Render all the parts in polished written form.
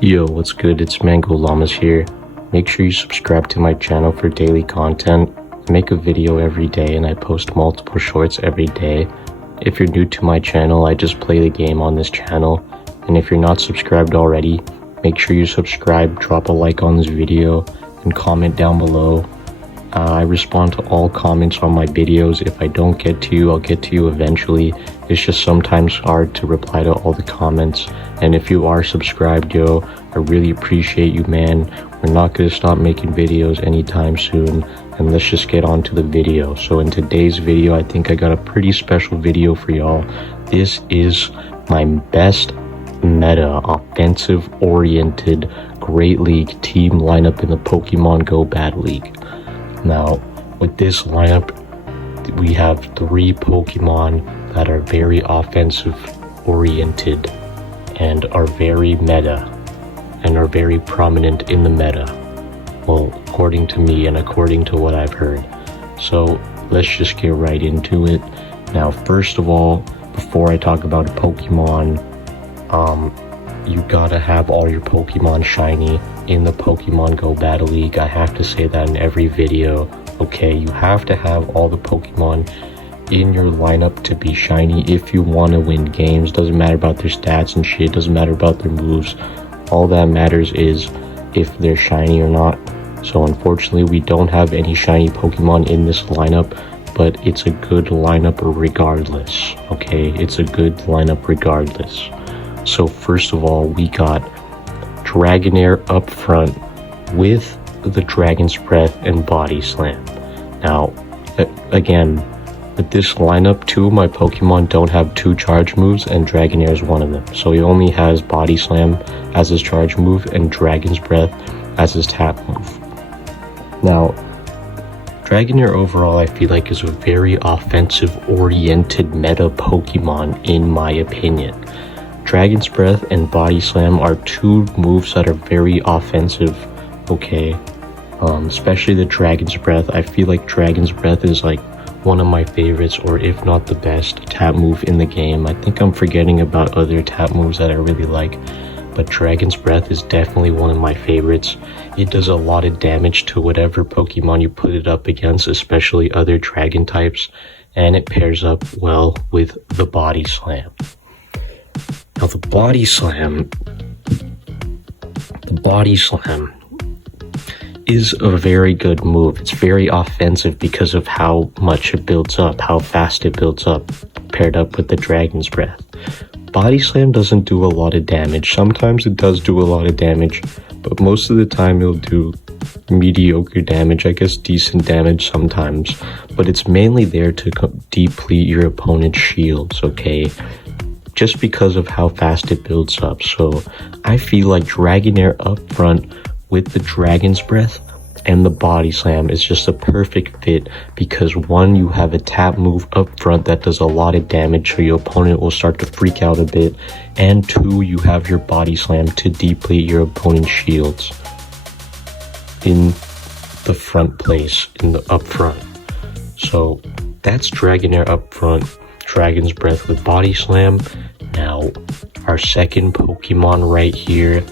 Yo, what's good? It's Mango Llamas here. Make sure you subscribe to my channel for daily content. I make a video every day and I post multiple shorts every day. If you're new to my channel, I just play the game on this channel. And if you're not subscribed already, make sure you subscribe, drop a like on this video, and comment down below. I respond to all comments on my videos. If I don't get to you, I'll get to you eventually. It's just sometimes hard to reply to all the comments. And if you are subscribed, yo, I really appreciate you, man. We're not going to stop making videos anytime soon. And let's just get on to the video. So in today's video, I think I got a pretty special video for y'all. This is my best meta offensive oriented Great League team lineup in the Pokemon Go Battle League. Now, with this lineup, we have 3 Pokemon that are very offensive oriented and are very meta and are very prominent in the meta. Well, according to me and according to what I've heard. So let's just get right into it. Now, first of all, before I talk about a Pokemon, you gotta have all your Pokemon shiny in the Pokemon Go Battle League. I have to say that in every video. Okay, you have to have all the Pokemon in your lineup to be shiny if you want to win games. Doesn't matter about their stats and shit, doesn't matter about their moves. All that matters is if they're shiny or not. So unfortunately, we don't have any shiny Pokemon in this lineup, but it's a good lineup regardless. Okay, it's a good lineup regardless. So first of all, we got Dragonair up front with the Dragon's Breath and Body Slam. Now, again, with this lineup, 2 of my Pokemon don't have 2 charge moves, and Dragonair is one of them. So he only has Body Slam as his charge move and Dragon's Breath as his tap move. Now, Dragonair overall, I feel like is a very offensive-oriented meta Pokemon, in my opinion. Dragon's Breath and Body Slam are 2 moves that are very offensive, okay? Especially the Dragon's Breath. I feel like Dragon's Breath is like one of my favorites, or if not the best tap move in the game. I think I'm forgetting about other tap moves that I really like, but Dragon's Breath is definitely one of my favorites. It does a lot of damage to whatever Pokemon you put it up against, especially other dragon types, and it pairs up well with the Body Slam. Now the Body Slam is a very good move. It's very offensive because of how much it builds up, how fast it builds up, paired up with the Dragon's Breath. Body Slam doesn't do a lot of damage. Sometimes it does do a lot of damage, but most of the time it'll do mediocre damage, I guess decent damage sometimes, but it's mainly there to deplete your opponent's shields, okay? Just because of how fast it builds up. So I feel like Dragonair up front with the Dragon's Breath and the Body Slam is just a perfect fit, because 1, you have a tap move up front that does a lot of damage, so your opponent will start to freak out a bit, and 2, you have your Body Slam to deplete your opponent's shields in the front place, in the up front. So that's Dragonair up front, Dragon's Breath with Body Slam. Now, our second Pokemon right here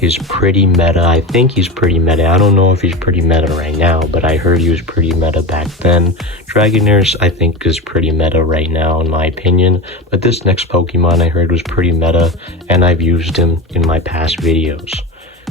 is pretty meta. I think he's pretty meta. I don't know if he's pretty meta right now, but I heard he was pretty meta back then. Dragonair, I think, is pretty meta right now, in my opinion. But this next Pokemon I heard was pretty meta, and I've used him in my past videos.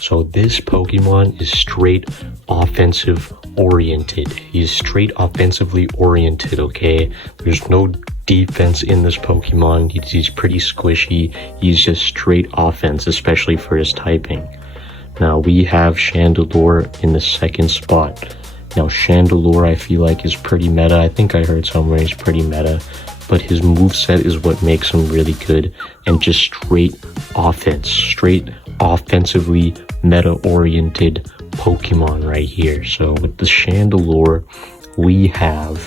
So this Pokemon is straight offensive oriented. He's straight offensively oriented, okay? There's no defense in this Pokemon. He's pretty squishy. He's just straight offense, especially for his typing. Now we have Chandelure in the second spot. Now Chandelure, I feel like, is pretty meta. I think I heard somewhere he's pretty meta, but his moveset is what makes him really good, and just straight offense, straight offensively meta-oriented Pokemon right here. So with the Chandelure, we have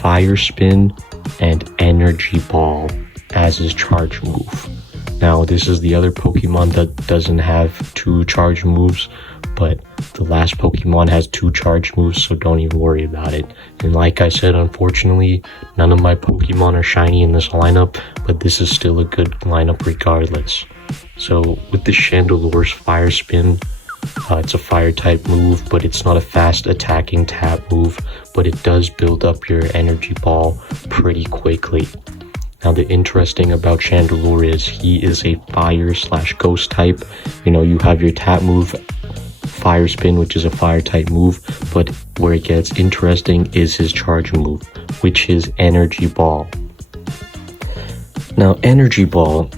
Fire Spin and Energy Ball as his charge move. Now this is the other Pokemon that doesn't have 2 charge moves, but the last Pokemon has 2 charge moves, so don't even worry about it. And like I said, unfortunately, none of my Pokemon are shiny in this lineup, but this is still a good lineup regardless. So with the Chandelore's Fire Spin, it's a fire type move, but it's not a fast attacking tap move, but it does build up your energy ball pretty quickly. Now the interesting about Chandelure is he is a fire / ghost type. You have your tap move, Fire Spin, which is a fire type move, but where it gets interesting is his charge move, which is Energy Ball. Now Energy Ball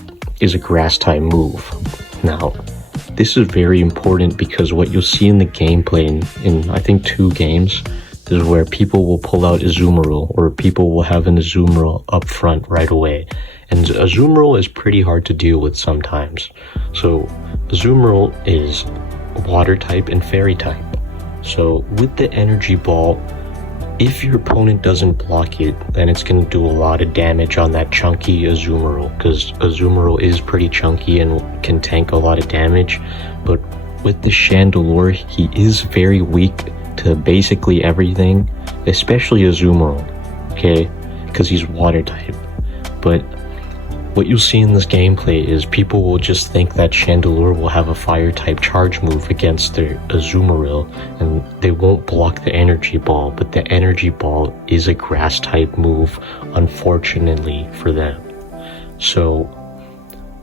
is a grass type move. Now this is very important because what you'll see in the gameplay in I think 2 games is where people will pull out Azumarill, or people will have an Azumarill up front right away. And Azumarill is pretty hard to deal with sometimes. So Azumarill is water type and fairy type. So with the Energy Ball, if your opponent doesn't block it, then it's going to do a lot of damage on that chunky Azumarill, because Azumarill is pretty chunky and can tank a lot of damage. But with the Chandelure, he is very weak to basically everything, especially Azumarill, okay, because he's water type. But what you'll see in this gameplay is people will just think that Chandelure will have a fire type charge move against their Azumarill, and they won't block the Energy Ball, but the Energy Ball is a grass type move, unfortunately for them. So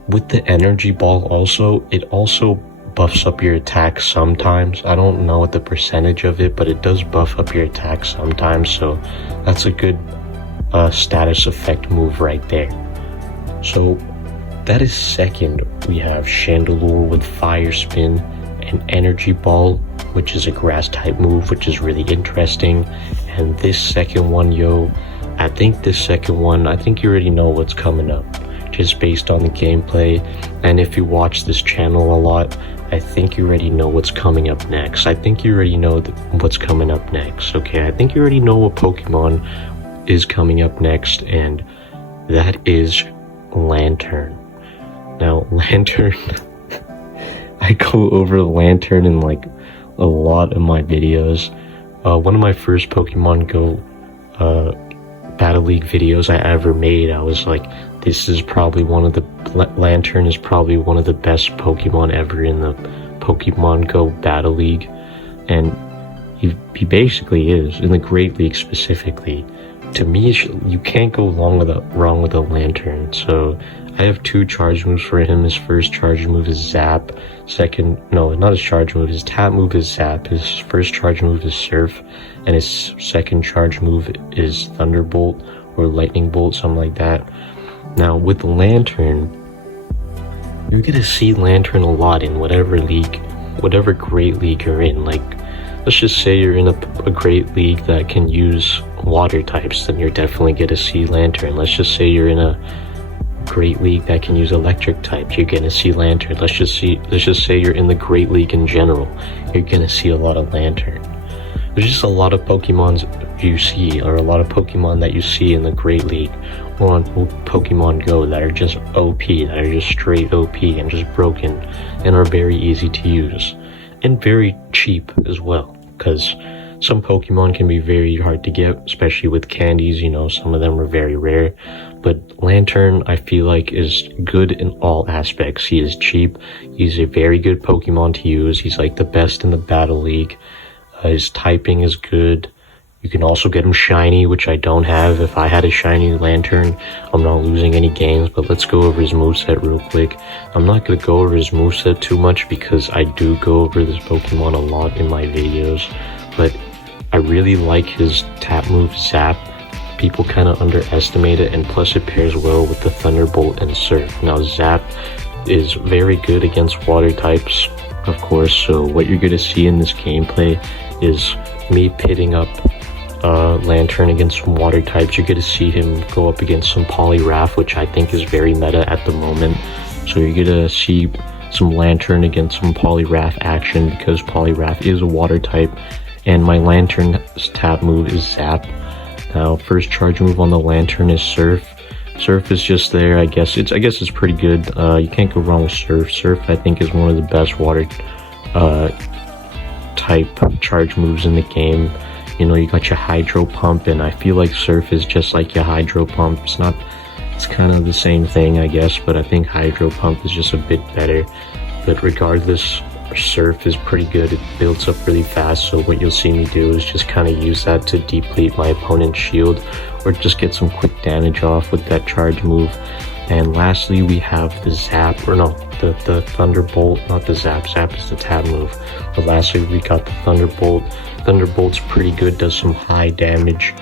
with the Energy Ball also, it also buffs up your attack sometimes. I don't know what the percentage of it, but it does buff up your attack sometimes, so that's a good status effect move right there. So that is second. We have Chandelure with Fire Spin and Energy Ball, which is a grass type move, which is really interesting. And this second one, I think you already know what's coming up, just based on the gameplay. And if you watch this channel a lot, I think you already know what's coming up next. I think you already know what's coming up next, okay? I think you already know what Pokemon is coming up next, and that is Lantern. Now Lantern, I go over Lantern in like a lot of my videos. One of my first Pokemon Go Battle League videos I ever made, I was like, Lantern is probably one of the best Pokemon ever in the Pokemon Go Battle League, and he basically is, in the Great League specifically. To me, you can't go wrong with a Lantern. So I have 2 charge moves for him. His first charge move is Zap. His tap move is Zap. His first charge move is Surf, and his second charge move is Thunderbolt or Lightning Bolt, something like that. Now with Lantern, you're gonna see Lantern a lot in whatever Great League you're in. Like, let's just say you're in a Great League that can use water types, then you're definitely gonna see Lantern. Let's just say you're in a Great League that can use electric types, you're gonna see Lantern. Let's just say you're in the Great League in general, you're gonna see a lot of Lantern. There's just a lot of Pokemon you see, or a lot of Pokemon that you see in the Great League or on Pokemon Go that are just OP, that are just straight OP and just broken and are very easy to use and very cheap as well, because some Pokemon can be very hard to get, especially with candies. Some of them are very rare, but Lantern, I feel like, is good in all aspects. He is cheap, he's a very good Pokemon to use, he's like the best in the Battle League. His typing is good. You can also get him shiny, which I don't have. If I had a shiny Lantern, I'm not losing any games, but let's go over his moveset real quick. I'm not going to go over his moveset too much because I do go over this Pokemon a lot in my videos, but I really like his tap move, Zap. People kind of underestimate it, and plus it pairs well with the Thunderbolt and Surf. Now Zap is very good against water types, of course, so what you're going to see in this gameplay is me pitting up Lantern against some water types. You're going to see him go up against some Poliwrath, which I think is very meta at the moment. So you're going to see some Lantern against some Poliwrath action, because Poliwrath is a water type, and my Lantern's tap move is Zap. Now, first charge move on the Lantern is Surf. Surf is just there, I guess it's pretty good. You can't go wrong with Surf. Surf, I think, is one of the best water type charge moves in the game. You got your Hydro Pump, and I feel like Surf is just like your Hydro Pump. It's It's kind of the same thing, I guess, but I think Hydro Pump is just a bit better. But regardless, Surf is pretty good. It builds up really fast, so what you'll see me do is just kind of use that to deplete my opponent's shield, or just get some quick damage off with that charge move. And lastly, we have the Zap, or no, the Thunderbolt, not the Zap. Zap is the tab move. But lastly, we got the Thunderbolt. Thunderbolt's pretty good, does some high damage,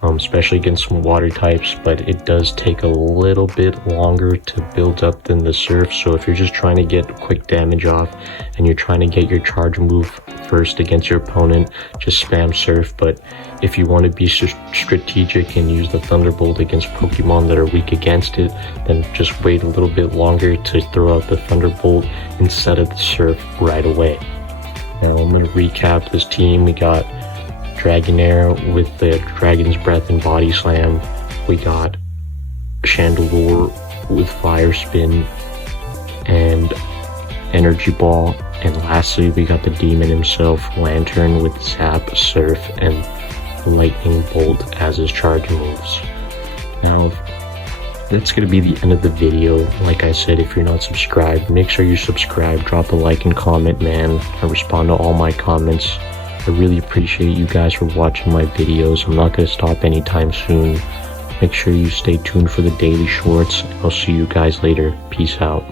especially against some water types, but it does take a little bit longer to build up than the Surf. So if you're just trying to get quick damage off and you're trying to get your charge move first against your opponent, just spam Surf. But if you want to be strategic and use the Thunderbolt against Pokemon that are weak against it, then just wait a little bit longer to throw out the Thunderbolt instead of the Surf right away. Now I'm going to recap this team. We got Dragonair with the Dragon's Breath and Body Slam. We got Chandelure with Fire Spin and Energy Ball. And lastly, we got the demon himself, Lantern, with Zap, Surf, and Lightning Bolt as his charge moves. Now, that's going to be the end of the video. Like I said, if you're not subscribed, make sure you subscribe, drop a like and comment, man. I respond to all my comments. I really appreciate you guys for watching my videos. I'm not going to stop anytime soon. Make sure you stay tuned for the daily shorts. I'll see you guys later. Peace out.